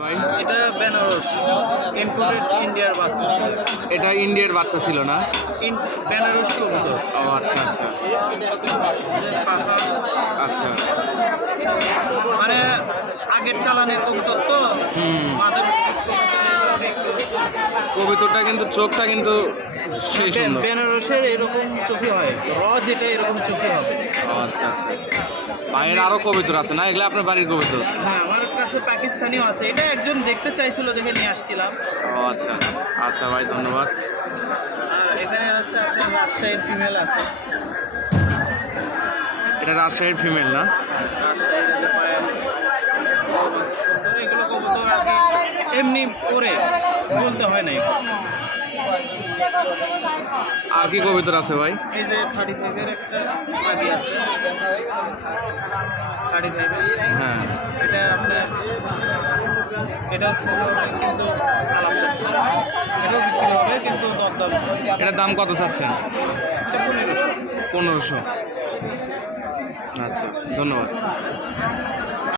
ভাই এটা বেনারস ইম্পোর্টেড ইন্ডিয়ার বাচ্চা ছিল। এটা ইন্ডিয়ার বাচ্চা ছিল না? বেনারস কবুতর। ও আচ্ছা আচ্ছা পাখা আচ্ছা। মানে আগের চালানের কবুতর তো মাদার কবিতাটা কিন্তু চোখটা কিন্তু সেই সুন্দর। বেনারসের এরকম চোখে হয়, যেটা এরকম চোখে হবে। ও আচ্ছা আচ্ছা। ভাইয়ের আরো কবিতর আছে না? এগুলো আপনার বাড়ির কবিতর? হ্যাঁ, আমার কাছে পাকিস্তানিও আছে। এটা একজন দেখতে চাইছিল, দেখে নিয়ে আসছিলাম। ও আচ্ছা আচ্ছা ভাই, ধন্যবাদ। আর এখানে হচ্ছে আপনার রাজশাহীর ফিমেল আছে। এটা রাজশাহীর ফিমেল না? রাজশাহীর যে পায়েল সুন্দর, এগুলো কবুতর আগে এমনি পরে বলতে হয় নাই। আর কি কবিতর আছে ভাই? এই যে 35-এর একটা পাখি আছে, 35-এর। হ্যাঁ, এটা আপনার এটাও ছিল কিন্তু আলাপ সাথে এটাও বিক্রি হবে, কিন্তু দরদাম। এটার দাম কত চাচ্ছেন? এটা 1500। 1500। আচ্ছা, ধন্যবাদ।